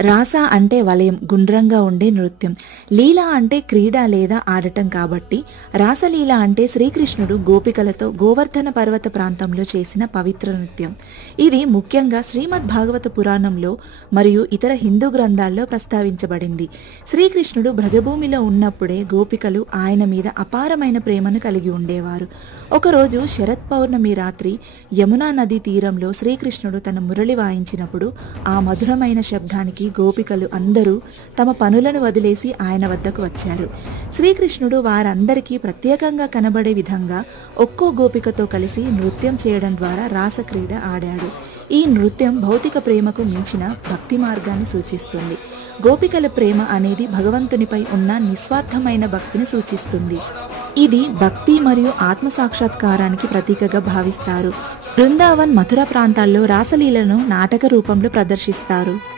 రాస అంటే వలయం, గుండ్రంగా ఉండే నృత్యం. లీల అంటే క్రీడ లేదా ఆడటం కాబట్టి రాసలీల అంటే శ్రీకృష్ణుడు గోపికలతో గోవర్ధన పర్వత ప్రాంతంలో చేసిన పవిత్ర నృత్యం. ఇది ముఖ్యంగా శ్రీమద్ భాగవత పురాణంలో మరియు ఇతర హిందూ గ్రంథాల్లో ప్రస్తావించబడింది. శ్రీకృష్ణుడు బ్రజభూమిలో ఉన్నప్పుడే గోపికలు ఆయన మీద అపారమైన ప్రేమను కలిగి ఉండేవారు. ఒకరోజు శరత్ పౌర్ణమి రాత్రి యమునా నదీ తీరంలో శ్రీకృష్ణుడు తన మురళి వాయించినప్పుడు ఆ మధురమైన శబ్దానికి గోపికలు అందరూ తమ పనులను వదిలేసి ఆయన వద్దకు వచ్చారు. శ్రీకృష్ణుడు వారందరికీ ప్రత్యేకంగా కనబడే విధంగా ఒక్కో గోపికతో కలిసి నృత్యం చేయడం ద్వారా రాసక్రీడ ఆడాడు. ఈ నృత్యం భౌతిక ప్రేమకు మించిన భక్తి మార్గాన్ని సూచిస్తుంది. గోపికల ప్రేమ అనేది భగవంతునిపై ఉన్న నిస్వార్థమైన భక్తిని సూచిస్తుంది. ఇది భక్తి మరియు ఆత్మ సాక్షాత్కారానికి ప్రతీకగా భావిస్తారు. బృందావన్, మథుర ప్రాంతాల్లో రాసలీలను నాటక రూపంలో ప్రదర్శిస్తారు.